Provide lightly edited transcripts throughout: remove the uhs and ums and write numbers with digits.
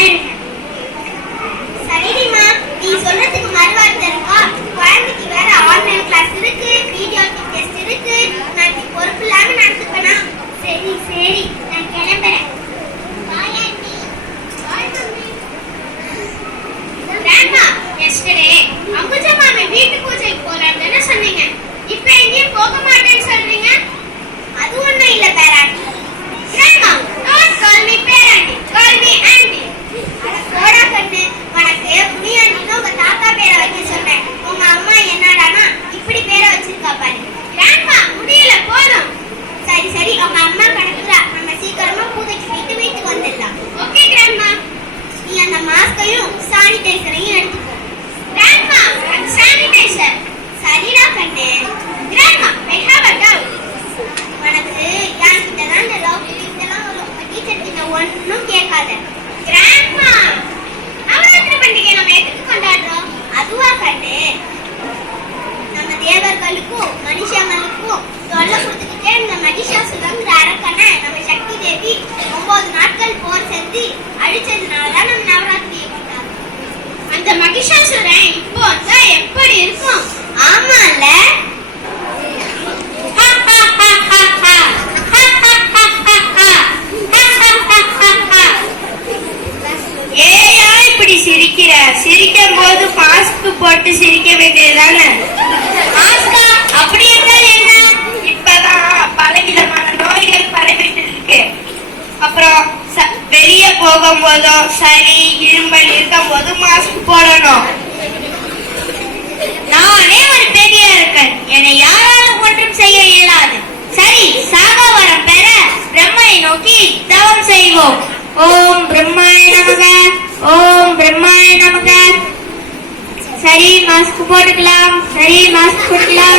ஆயிடுங்க. சரிடிமா, நீ சொல்றதுக்கு மறுவார்த்தை இருக்கா? குழந்தைக்கு வேற ஆன்லைன் கிளாஸ் இருக்கு, வீடியோ டெஸ்ட் இருக்கு. நான் பொறுப்பு இல்லாம நடந்துப்பேனா? சரி சரி, நான் கிளம்புறேன். Bye aunty. Bye mummy. Grandma, yesterday Ambuja மாமி வீட்டு பூஜைக்கு போறான்னு தானே சொன்னீங்க. இப்ப எங்கேயும் போக மாட்டேன்னு சொல்றீங்க. அது ஒண்ணும் இல்ல பேராண்டி. கிராண்ட்மா, don't call me பேராண்டி, call me ஆண்டி. அட போடா கண்ணு, உனக்கு நீ அன்னைக்கு உங்க தாத்தா பேரை வைக்க சொன்னேன். உங்க அம்மா என்னடானா இப்படி பேரை வச்சிருக்கா பாரு. கிராண்ட்மா, முடியல போதும். சரி சரி, உங்க அம்மா கணக்குறா. நம்ம சீக்கிரமா பூஜைக்கு போயிட்டு வீட்டுக்கு வந்துடலாம். Okay grandma. நீ அந்த மாஸ்கையும் சானிடைசரையும் எடுத்துக்கோ. Grandma, sanitiser. சரிடா கண்ணு. Grandma, I have a doubt. உனக்கு யார்கிட்ட தான் இந்த லவ் இதெல்லாம் வரும். டீச்சர் கிட்ட ஒன்னும் கேட்காத. கிராண்ட்மா, நவராத்திரி பண்டிகை நம்ம எதுக்கு கொண்டாடுறோம்? அதுவா கண்ணு, நம்ம தேவர்களுக்கும் மனுஷங்களுக்கும் தொல்லை கொடுத்துக்கிட்டே இந்த மகிஷாசுரங்கிற அரக்கனை நம்ம சக்தி தேவி 9 நாட்கள் போர் செஞ்சு அழிச்சதுனாலதான் நம்ம நவராத்திரியை கொண்டாடுறோம். அந்த மகிஷாசுரன் இப்போ தான் எப்படி இருக்கும்? ஆமால. ஏயா இப்படி சிரிக்கிற? சிரிக்கும் போது மாஸ்க் போட்டு சிரிக்க வேண்டியதுதானே? மாஸ்கா அப்படி என்றால் என்ன? இப்பதான் பலவிதமான நோய்கள் பரவிட்டு இருக்கு. அப்புறம் வெளியே போகும்போதும் சளி இருமல் இருக்கும் போது மாஸ்க் போடணும். நானே ஒரு பெரிய இருக்கேன், என்னை யாராலும் ஒன்றும் செய்ய இயலாது. சரி, சாகாவரம் பெற பிரம்மை நோக்கி தவம் செய்வோம். ஓம் பிரம்மாய நமக, ஓம் பிரம்மாய நமக. சரி, மாஸ்க் போட்டுக்கலாம். சரி, மாஸ்க் போட்டுக்கலாம்.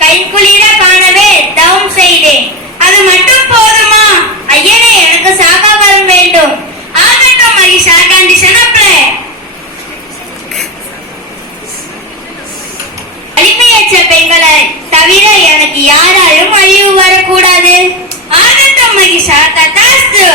கைக்குளிர காணவே தவம் செய்தேன். அது மட்டும் போதுமா? ஐயனே, எனக்கு சாகா வரம் வேண்டும். ஆகட்டும் மகிஷா, கண்டிஷன் அப்ளை. வலிமையற்ற பெண்களை தவிர எனக்கு யாராலும் அழிவு வரக்கூடாது. ஆகட்டும் மகிஷா, ததாஸ்து.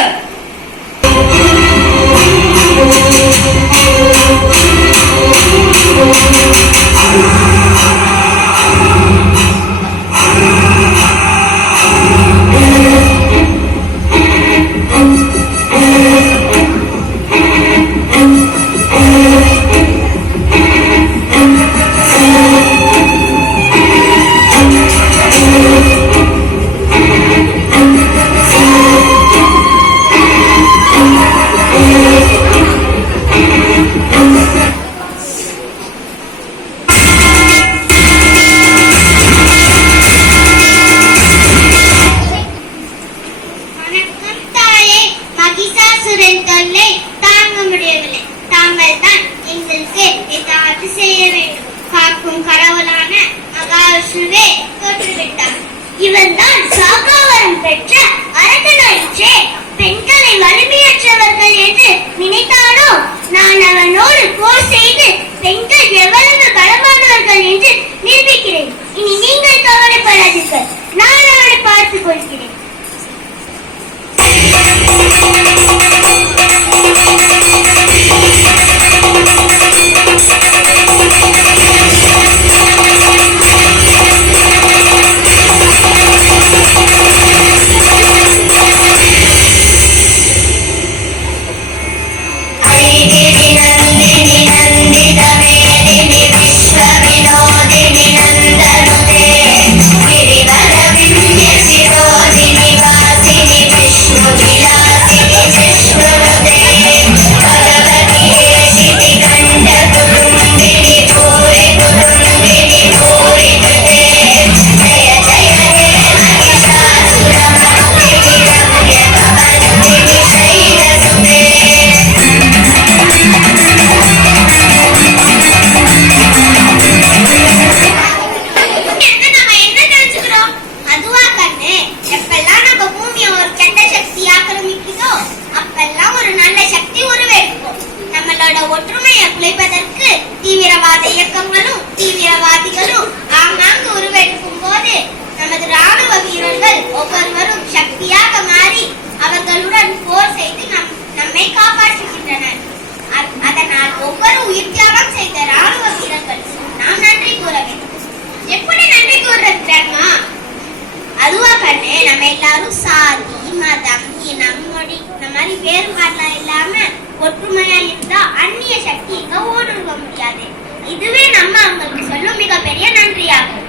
இவன் தான் சாகாவரம் பெற்ற அரக்கனாயிற்றே. பெண்களை வலிமையற்றவர்கள் என்று நினைத்தானோ? நான் அவனோடு போர் செய்து பெண்கள் எவ்வளவு பலமானவர்கள் என்று நிரூபிக்கிறேன். இனி நீங்கள் கவலைப்படாதீர்கள், நான் அவனை பார்த்துக் கொள்கிறேன். நந்தினி நந்திதமே எல்லாரும் சாதி மதம் இனம் மொழி இந்த மாதிரி வேறுபாடுலாம் இல்லாம ஒற்றுமையா இருந்தா அந்நிய சக்தி எங்க ஓடுங்க முடியாது. இதுவே நம்ம அவங்களுக்கு சொல்லும் மிகப்பெரிய நன்றியாகும்.